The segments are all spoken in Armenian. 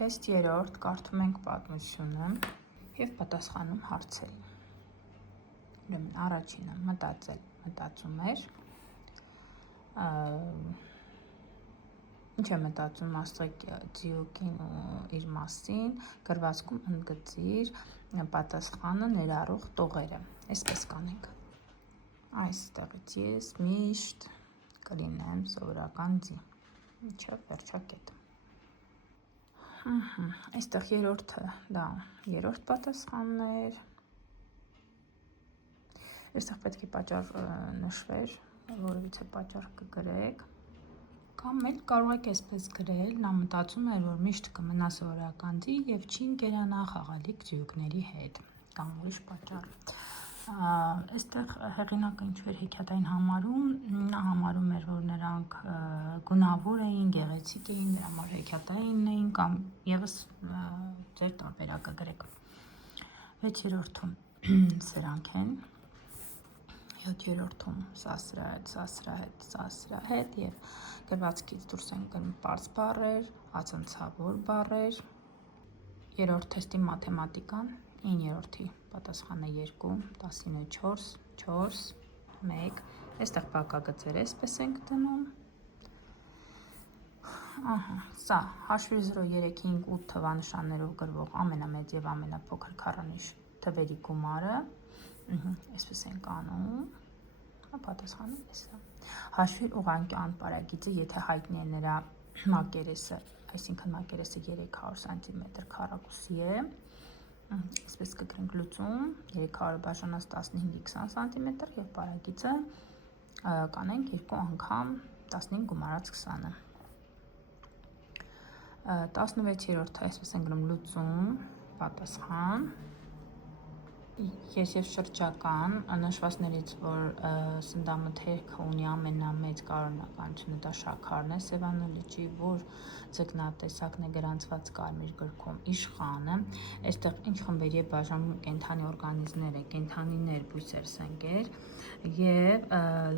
Թեստ 3 կարդում ենք պատմությունը և պատասխանում հարցեր։ Ուրեմն առաջինը մտածել, մտածում էր։ Ինչ է մտածում ասեք ձիուկին ու իր մասին, գրվածքում ընդգծիր պատասխանը ներառող տողերը։ Այսպես կանենք։ Այստեղից ես միշտ կլինեմ սովորական ձի։ Մինչև վերջակետ։ Այստեղ երրորդը, դա երրորդ պատասխանն էր։ Այստեղ պետք է պատճառ նշվեր, որովհետեւ պատճառ կգրեք։ Կամ էլ կարող եք այսպես գրել, նա մտածում էր, որ միշտ կմնա սովորական ձի եւ չի ընկերանա խաղալիք ձիուկների հետ, կամ ուրիշ պատճառ։ Այստեղ հեղինակը ինչ-որ հեքիաթային համարում, նա համարում էր, որ նրանք գունավոր էին, գեղեցիկ էին, դրա համար հեքիաթային էին, կամ եւս ձեր տարբերակը գրեք։ 6-րդում սրանք են, 7-րդում սասրահետ եւ գրվածքից դուրս են գնում պարզ բառեր, ածնցավոր բառեր։ 3-րդ թեստի մաթեմատիկան, 9-րդի պատասխանը 2, 10-ը 4, 4, 1, այստեղ բակագծեր այսպես ենք դնում։ Սա հաշվի 0, 3, 5, 8 թվանշաններով գրվող ամենամեծ եւ ամենափոքր քառանիշ թվերի գումարը, այսպես ենք անում, պատասխանը էս է։ Հաշվի ուղղանկյան պարագիծը, եթե հայտնի է նրա մակերեսը, այսինքն մակերեսը 300 սանտիմետր քառակուսի է, այսպես կգրենք լուծում, 300-ը բաժանած 15-ի 20 սանտիմետր եւ պարագիծը կանենք 2 անգամ 15 գումարած 20-ը։ 16-րդը այսպես են գրում լուծում, պատասխան, ես եւ շրջական նշվածներից, որ սնդամթերքը ունի ամենամեծ կառավարականությունը, դա շաքարն է, Սևանա լճի, որ ձկնատեսակն է գրանցված կարմիր գրքում, իշխանը, այստեղ ինչ խմբերի է բաժանում կենդանի օրգանիզմները, կենդանիներ, բույսեր, սնկեր, եւ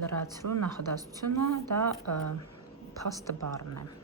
լրացրու նախադասությունը դա փաստը բառն է։